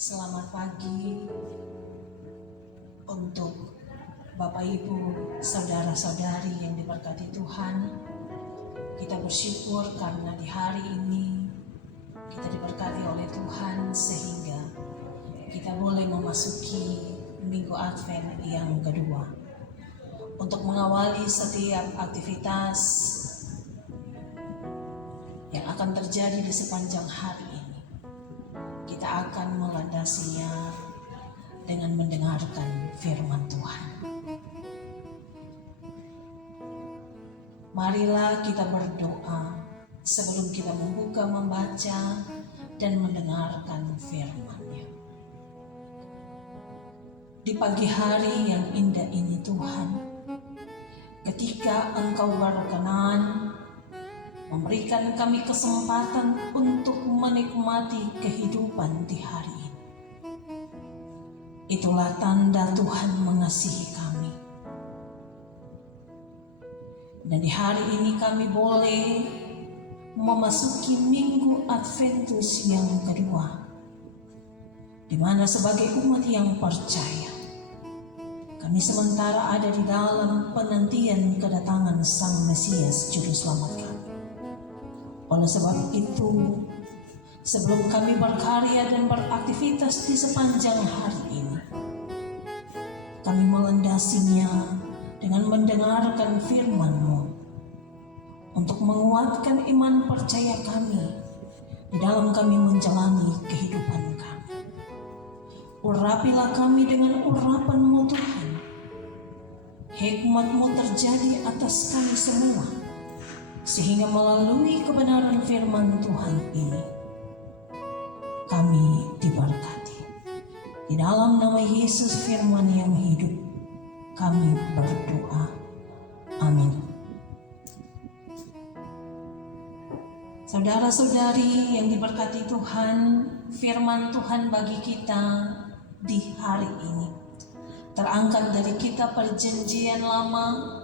Selamat pagi untuk Bapak Ibu, saudara-saudari yang diberkati Tuhan. Kita bersyukur karena di hari ini kita diberkati oleh Tuhan sehingga kita boleh memasuki Minggu Advent yang kedua. Untuk mengawali setiap aktivitas yang akan terjadi di sepanjang hari ini, kita akan melandasinya dengan mendengarkan firman Tuhan. Marilah kita berdoa sebelum kita membuka, membaca, dan mendengarkan firman-Nya. Di pagi hari yang indah ini Tuhan, ketika Engkau berkenan memberikan kami kesempatan untuk menikmati kehidupan di hari ini, itulah tanda Tuhan mengasihi kami. Dan di hari ini kami boleh memasuki Minggu Adventus yang kedua, di mana sebagai umat yang percaya, kami sementara ada di dalam penantian kedatangan Sang Mesias Juru Selamat kami. Oleh sebab itu, sebelum kami berkarya dan beraktivitas di sepanjang hari ini, kami melandasinya dengan mendengarkan firman-Mu untuk menguatkan iman percaya kami di dalam kami menjalani kehidupan kami. Urapilah kami dengan urapan-Mu Tuhan. Hikmat-Mu terjadi atas kami semua, sehingga melalui kebenaran firman Tuhan ini kami diberkati. Di dalam nama Yesus firman yang hidup kami berdoa. Amin. Saudara-saudari yang diberkati Tuhan, firman Tuhan bagi kita di hari ini terangkat dari kitab Perjanjian Lama,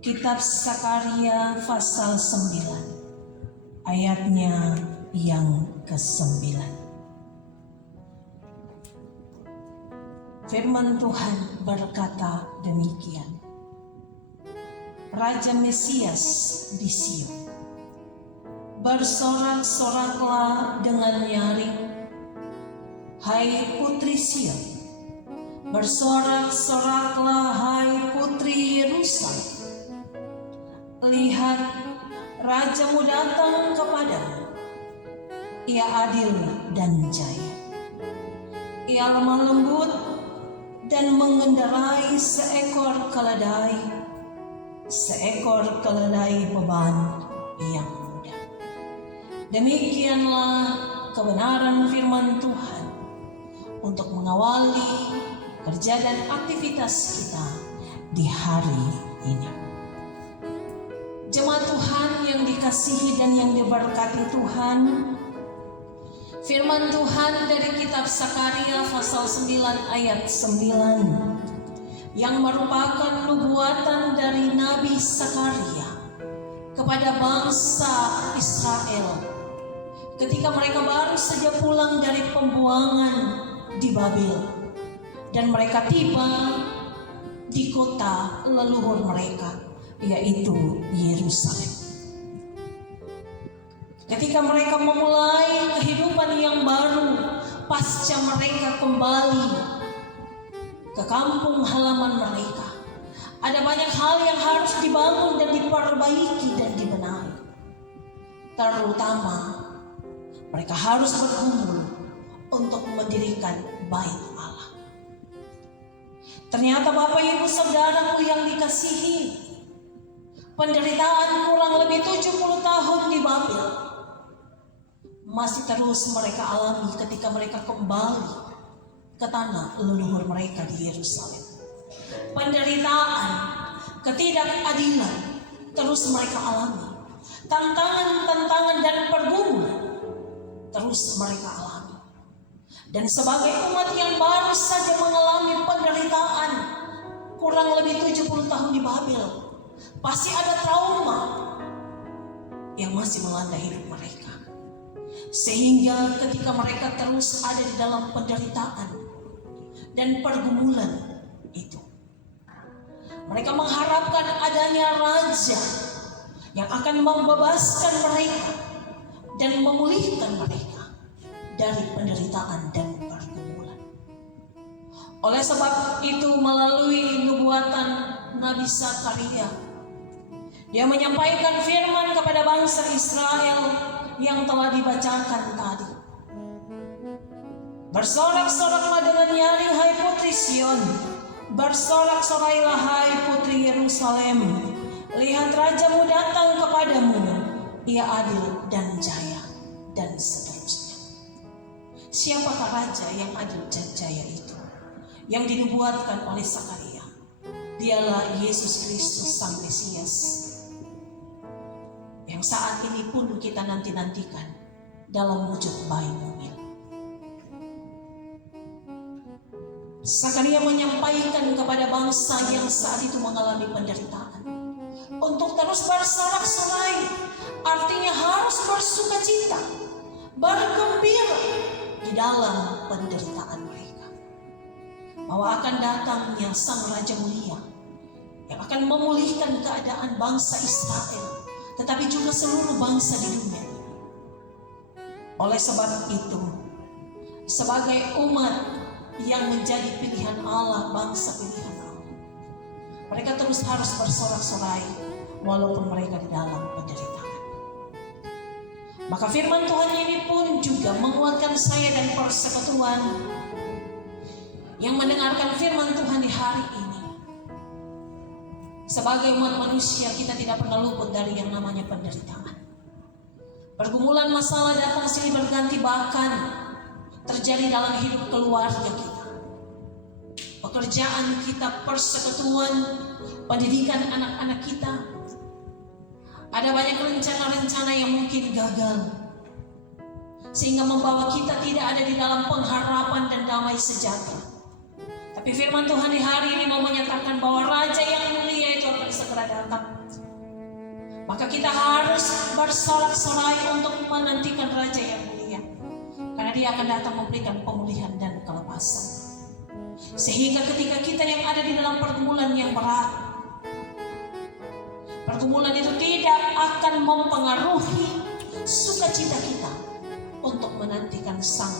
kitab Sakaria pasal 9, ayatnya yang ke-9. Firman Tuhan berkata demikian. Raja Mesias di Sion, bersorak-soraklah dengan nyaring, hai putri Sion. Bersorak-soraklah hai putri Yerusalem. Lihat, rajamu datang kepadamu. Ia adil dan jaya. Ia lemah lembut dan mengendarai seekor keledai beban yang mudah. Demikianlah kebenaran firman Tuhan untuk mengawali kerja dan aktivitas kita di hari ini. Jemaat Tuhan yang dikasihi dan yang diberkati Tuhan, firman Tuhan dari kitab Sakaria pasal 9 ayat 9 yang merupakan nubuatan dari Nabi Sakaria kepada bangsa Israel ketika mereka baru saja pulang dari pembuangan di Babel dan mereka tiba di kota leluhur mereka, yaitu Yerusalem. Ketika mereka memulai kehidupan yang baru pasca mereka kembali ke kampung halaman mereka, ada banyak hal yang harus dibangun dan diperbaiki dan dibenahi. Terutama mereka harus berkumpul untuk mendirikan bait Allah. Ternyata Bapak Ibu Saudaraku yang dikasihi, penderitaan kurang lebih 70 tahun di Babel masih terus mereka alami ketika mereka kembali ke tanah leluhur mereka di Yerusalem. Penderitaan, ketidakadilan terus mereka alami. Tantangan-tantangan dan pergumulan terus mereka alami. Dan sebagai umat yang baru saja mengalami penderitaan kurang lebih 70 tahun di Babel, pasti ada trauma yang masih melanda hidup mereka. Sehingga ketika mereka terus ada di dalam penderitaan dan pergumulan itu, mereka mengharapkan adanya raja yang akan membebaskan mereka dan memulihkan mereka dari penderitaan dan pergumulan. Oleh sebab itu, melalui nubuatan Nabi Zakaria, dia menyampaikan firman kepada bangsa Israel yang telah dibacakan tadi. Bersorak-soraklah dengan nyaring, hai putri Sion. Bersorak-sorailah, hai putri Yerusalem. Lihat rajamu datang kepadamu, ia adil dan jaya, dan seterusnya. Siapakah raja yang adil dan jaya itu? Yang dinubuatkan oleh Zakaria. Dialah Yesus Kristus Sang Mesias, yang saat ini pun kita nanti-nantikan dalam wujud bayi mungil. Zakaria menyampaikan kepada bangsa yang saat itu mengalami penderitaan untuk terus bersorak-sorai, artinya harus bersukacita, bergembira di dalam penderitaan mereka, bahwa akan datangnya Sang Raja Mulia yang akan memulihkan keadaan bangsa Israel, tetapi juga seluruh bangsa di dunia ini. Oleh sebab itu, sebagai umat yang menjadi pilihan Allah, bangsa pilihan Allah, mereka terus harus bersorak-sorai walaupun mereka di dalam penderitaan. Maka firman Tuhan ini pun juga menguatkan saya dan persekutuan yang mendengarkan firman Tuhan di hari ini. Sebagai umat manusia, kita tidak pernah luput dari yang namanya penderitaan. Pergumulan masalah datang silih berganti, bahkan terjadi dalam hidup keluarga kita, pekerjaan kita, persekutuan, pendidikan anak-anak kita. Ada banyak rencana-rencana yang mungkin gagal, sehingga membawa kita tidak ada di dalam pengharapan dan damai sejahtera. Tapi firman Tuhan di hari ini mau menyatakan bahwa Raja yang mulia itu akan segera datang. Maka kita harus bersorak-sorai untuk menantikan Raja yang mulia, karena dia akan datang memberikan pemulihan dan kelepasan. Sehingga ketika kita yang ada di dalam pergumulan yang berat, pergumulan itu tidak akan mempengaruhi sukacita kita untuk menantikan Sang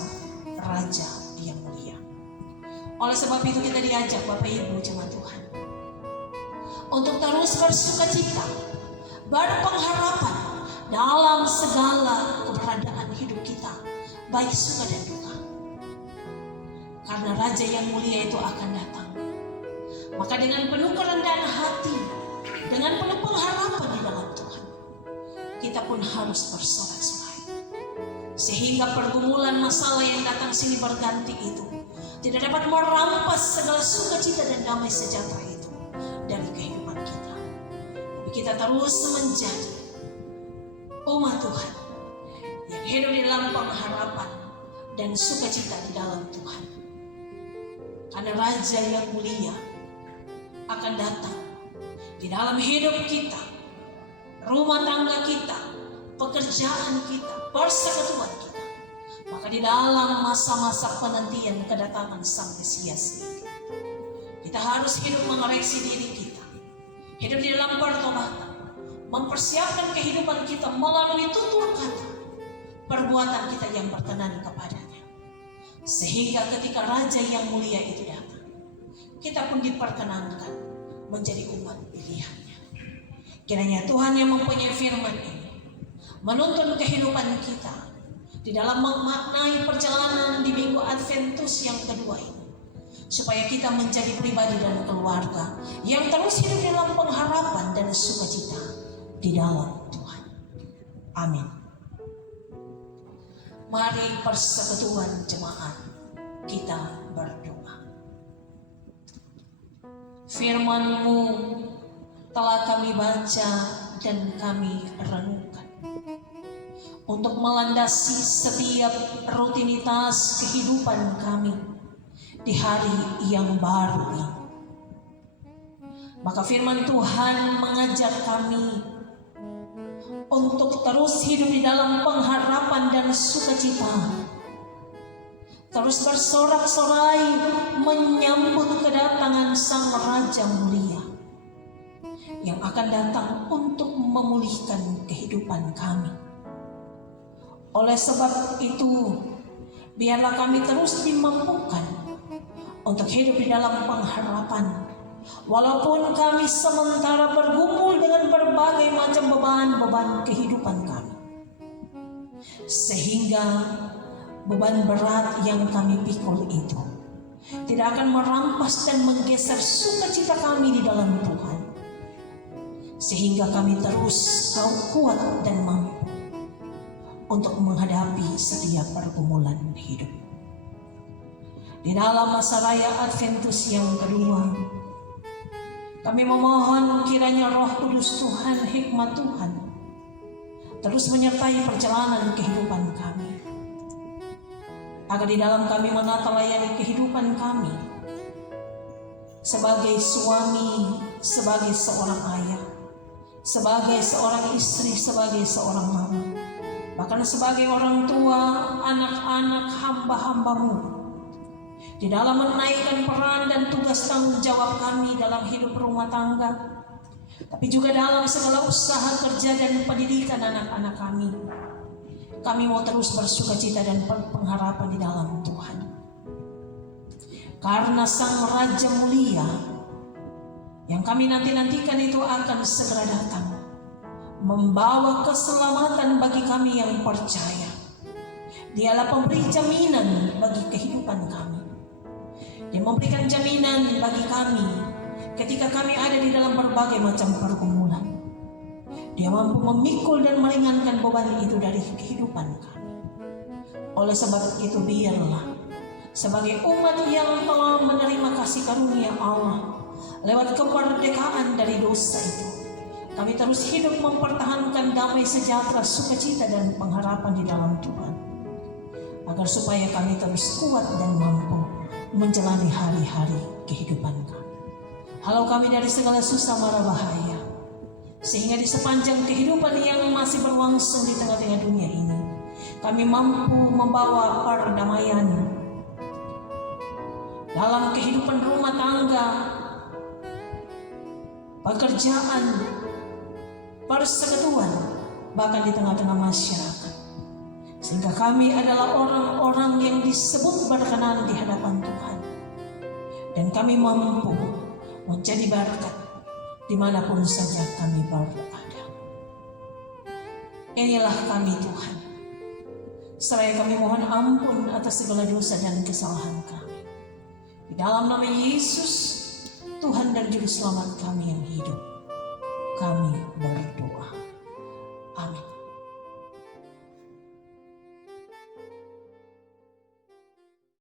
Raja yang mulia. Oleh sebab itu kita diajak, Bapak Ibu jemaat Tuhan, untuk terus bersukacita, berpengharapan dalam segala keberadaan hidup kita, baik suka dan duka. Karena Raja yang mulia itu akan datang. Maka dengan penuh kerendahan hati, dengan penuh pengharapan di dalam Tuhan, kita pun harus bersorak-sorai. Sehingga pergumulan masalah yang datang silih berganti itu tidak dapat merampas segala sukacita dan damai sejahtera itu dari kehidupan kita. Tapi kita terus menjadi umat Tuhan yang hidup di dalam pengharapan dan sukacita di dalam Tuhan. Karena Raja yang mulia akan datang di dalam hidup kita, rumah tangga kita, pekerjaan kita, persekutuan kita. Maka di dalam masa-masa penantian kedatangan Sang Mesias itu, kita harus hidup mengoreksi diri kita, hidup di dalam pertobatan, mempersiapkan kehidupan kita melalui tutur kata, perbuatan kita yang berkenan kepadanya. Sehingga ketika Raja yang mulia itu datang, kita pun diperkenankan menjadi umat pilihannya. Kiranya Tuhan yang mempunyai firman ini menuntun kehidupan kita di dalam memaknai perjalanan di minggu Adventus yang kedua ini, supaya kita menjadi pribadi dan keluarga yang terus hidup dalam pengharapan dan sukacita di dalam Tuhan. Amin. Mari persekutuan jemaat kita berdoa. Firman-Mu telah kami baca dan kami renungkan untuk melandasi setiap rutinitas kehidupan kami di hari yang baru ini. Maka firman Tuhan mengajar kami untuk terus hidup di dalam pengharapan dan sukacita, terus bersorak-sorai menyambut kedatangan Sang Raja Mulia yang akan datang untuk memulihkan kehidupan kami. Oleh sebab itu, biarlah kami terus dimampukan untuk hidup di dalam pengharapan, walaupun kami sementara bergumul dengan berbagai macam beban-beban kehidupan kami, sehingga beban berat yang kami pikul itu tidak akan merampas dan menggeser sukacita kami di dalam Tuhan, sehingga kami terus kuat dan mampu untuk menghadapi setiap pergumulan hidup. Di dalam masa raya Adventus yang kedua, kami memohon kiranya Roh Kudus Tuhan, hikmat Tuhan, terus menyertai perjalanan kehidupan kami, agar di dalam kami menata layani kehidupan kami sebagai suami, sebagai seorang ayah, sebagai seorang istri, sebagai seorang mama, bahkan sebagai orang tua, anak-anak hamba-hambamu, di dalam menaikkan peran dan tugas tanggung jawab kami dalam hidup rumah tangga, tapi juga dalam segala usaha kerja dan pendidikan anak-anak kami. Kami mau terus bersukacita dan pengharapan di dalam Tuhan, karena Sang Raja Mulia yang kami nanti-nantikan itu akan segera datang, membawa keselamatan bagi kami yang percaya. Dialah pemberi jaminan bagi kehidupan kami. Dia memberikan jaminan bagi kami ketika kami ada di dalam berbagai macam pergumulan. Dia mampu memikul dan meringankan beban itu dari kehidupan kami. Oleh sebab itu, biarlah sebagai umat yang telah menerima kasih karunia Allah lewat kemerdekaan dari dosa itu, kami terus hidup mempertahankan damai sejahtera, sukacita dan pengharapan di dalam Tuhan, agar supaya kami terus kuat dan mampu menjalani hari-hari kehidupan kami. Halau kami dari segala susah mara bahaya, sehingga di sepanjang kehidupan yang masih berlangsung di tengah-tengah dunia ini, kami mampu membawa perdamaian dalam kehidupan rumah tangga, pekerjaan, persekutuan, bahkan di tengah-tengah masyarakat, sehingga kami adalah orang-orang yang disebut berkenan di hadapan Tuhan, dan kami mampu menjadi berkat dimanapun saja kami berada. Inilah kami Tuhan, seraya kami mohon ampun atas segala dosa dan kesalahan kami. Di dalam nama Yesus, Tuhan dan Juru Selamat kami yang hidup, kami berdoa.